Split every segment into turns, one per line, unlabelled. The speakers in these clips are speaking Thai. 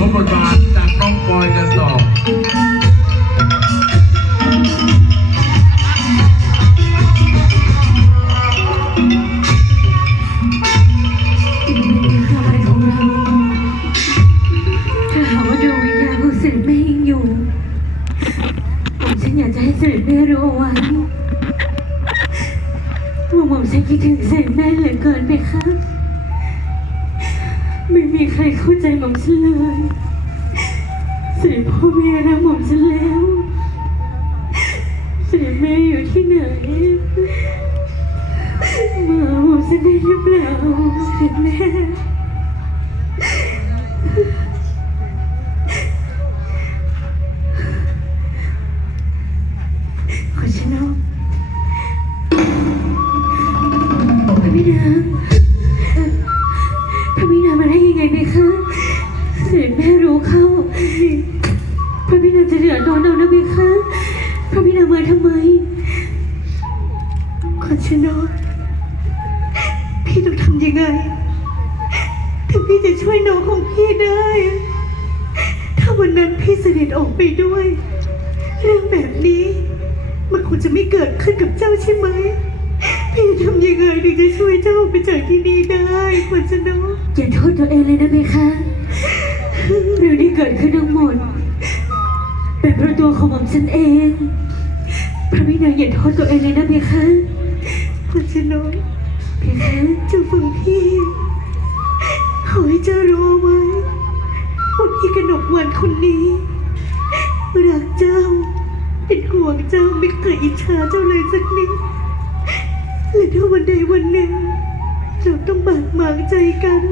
มบทบาทจากน้องปอยกันต่อ
เสด็จแม่รู้เอาไว้ว่าหม่อมฉันคิดถึงเสด็จแม่เหลือเกินไปค่ะไม่มีใครเข้าใจหม่อมฉันเลยเสด็จพ่อแม่รักหม่อมฉันแล้วเสด็จแม่อยู่ที่ไหนมาหม่อมฉันได้หรือเปล่าเสด็จแม่พระบิดามาได้ยังไงไหมคะเสด็จแม่รู้เข้าพระบิดาจะเดือดร้อนเอานะไหมคะพระบิดามาทำไมขอชนกพี่ต้องทำยังไงถึงพี่จะช่วยน้องของพี่ได้ถ้าวันนั้นพี่เสด็จออกไปด้วยเรื่องแบบนี้มันคงจะไม่เกิดขึ้นกับเจ้าใช่ไหมพี่ทำยังไงถึงจะช่วยเจ้าไปจากที่นี่ได้ควรจะน้องอย่าโทษตัวเองเลยนะเบคะเรื่องที่เกิดขึ้นทั้งหมดเป็นเพราะตัวของหม่อมฉันเองพระวินัยอย่าโทษตัวเองเลยนะเบคะควรจะน้องเบคะเจ้าฟังพี่ขอให้เจ้ารู้ไว้ว่าพี่กนกวันคนนี้รักเจ้าเป็นห่วงเจ้าไม่เคยอิจฉาเจ้าเลยสักนิดและถ้าวันใดวันหนึ่งเราต้องบาดหมางใจกัน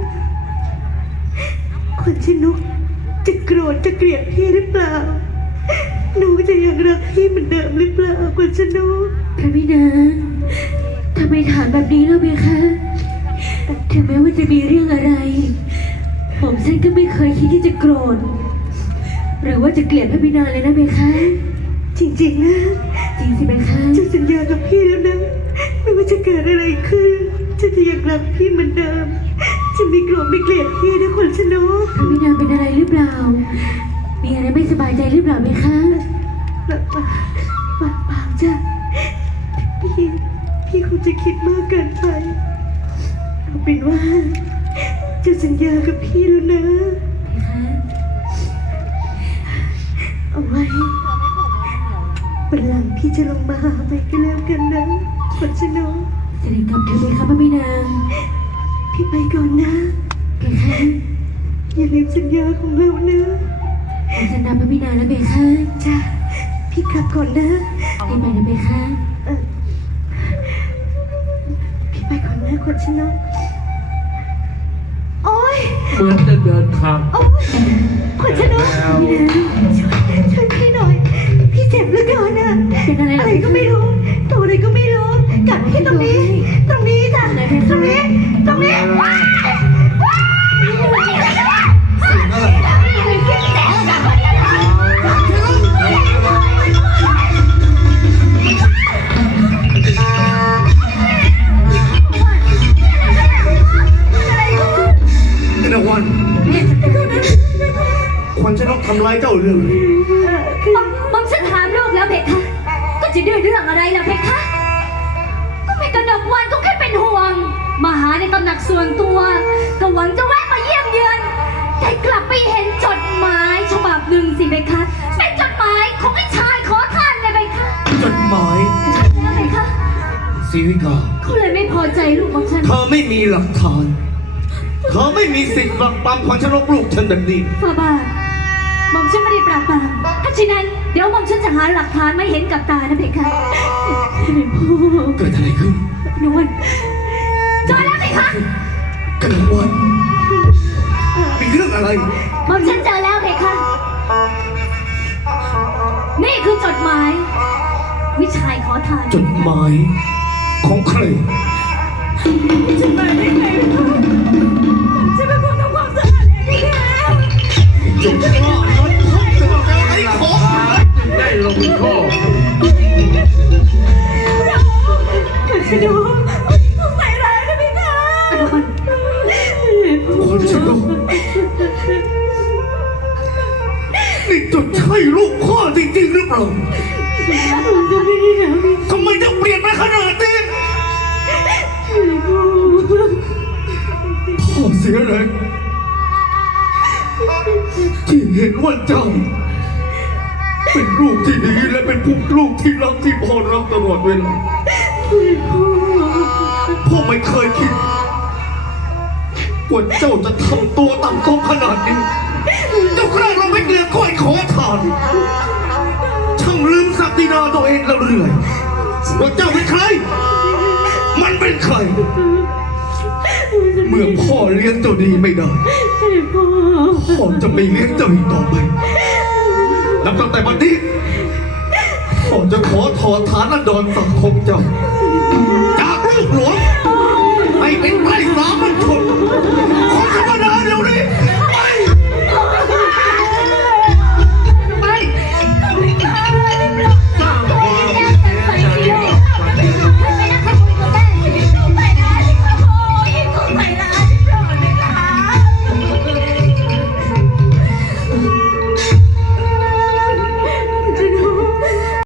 ขวัญชนกจะโกรธจะเกลียดพี่หรือเปล่าหนูจะยังรักพี่เหมือนเดิมหรือเปล่าขวัญชนกพระบิดาทำไมถามแบบนี้ล่ะเบคะถึงแม้ว่าจะมีเรื่องอะไรผมฉันก็ไม่เคยคิดที่จะโกรธหรือว่าจะเกลียดพระบิดาเลยนะเบคะจริงๆนะจริงสิเบคะจะสัญญากับพี่แล้วนะไม่ว่าจะเกิดอะไรขึ้นจะยังรักพี่เหมือนเดิมจะไม่โกรธไม่เกลียดพี่นะคนชนกพระบิดาเป็นอะไรหรือเปล่ามีอะไรไม่สบายใจหรือเปล่าไหมคะเปล่าจ้ะพี่คงจะคิดมากเกินไปเอาเป็นว่าจะสัญญากับพี่แล้วนะเอาไว้วันหลังพี่จะลงมาหาไปก็แล้วกันนะคนชนกเสด็จกลับเถอะไหมคะพระบิดาพี่ไปก่อนนะเบคะอย่าลืมสัญญาของเรานะผมจะนำพระบิดาแล้วเบคะจ้ะพี่กลับก่อนนะพี่ไปนะเบคะพี่ไปก่อนนะคนชนกโอ๊ย
เหมือนจะเดินทาง
โอ๊ยคนชนกช่วยพี่หน่อยพี่เจ็บเหลือเกินอะอะไรก็ไม่รู้ตัวอะไรก็ไม่รู้กัดพี่ตรงนี้จ้ะตรงนี้ว้าย
ขวัญชนกทำร้ายเจ้าเรื่อง
มองฉันถามลูกแล้วเพคะก็จะดื้อเรื่องอะไรล่ะเพคะก็ไม่กระดกวันก็แค่เป็นห่วงมาหาในตำหนักส่วนตัวก็หวังจะแวะมาเยี่ยมเยือนแต่กลับไปเห็นจดหมายฉบับหนึ่งสิเพคะเป็นจดหมายของไอ้ชายขอทานไงเพคะ
จดหมาย
ใช่แล้วเพคะ
ศรีวิกา
เขาเลยไม่พอใจลูกของฉัน
เธอไม่มีหลักฐานเธอไม่มีสิทธิ์ปราบปรามขวัญชนกลูกฉันแบบนี้
ฝ่าบาทหม่อมฉันไม่ได้ปราบปรามถ้าเช่นนั้นเดี๋ยวหม่อมฉันจะหาหลักฐานไม่เห็นกับตานะเพคะเสด็จพ่อ
เกิดอะไรขึ้น
นวลเจอแล้วเพคะ
กนวลมีเรื่องอะไร
หม่อมฉันเจอแล้วเพคะนี่คือจดหมายวิชัยขอทาน
จดหมายของใคร
จดหมายได้ไงฉันเป็นคนทำความสะอาดเองแล้ว
จดหมายไอ้ของ
ได้ลงโทษ
ฉันดูต้องใส่ร้ายนะพี่คะ
ขวัญชนกจะใช่ลูกพ่อจริงๆหรือเปล่า
ผมจะไม่ได้ทำอีก
ทำไมต้องเปลี่ยนไปขนาดนี้
พ่อ
พ่อเสียแรงที่เห็นว่าเจ้า เป็นลูกที่ดีและเป็นผู้ลูกที่รักที่พ่อรักตลอดเวลาพ่อไม่เคยคิดว่าเจ้าจะทำตัวต่ำต้มขนาดนี้ เจ้ากล้าเราไม่เกลือก้อยขอทานช่างลืมศักดินาตัวเองแล้วเรื่อยว่าเจ้าเป็นใคร มันเป็นใคร เมื่อพ่อเลี้ยงเจ้าดีไม่ได้ พ่อจะไม่เลี้ยงเจ้าอีกต่อไปนับตั้งแต่วันนี้พ่อจะขอถอดฐานะดอนสังคมเจ้า จากลูกหลวงให้เป็นไพร่สามัญชน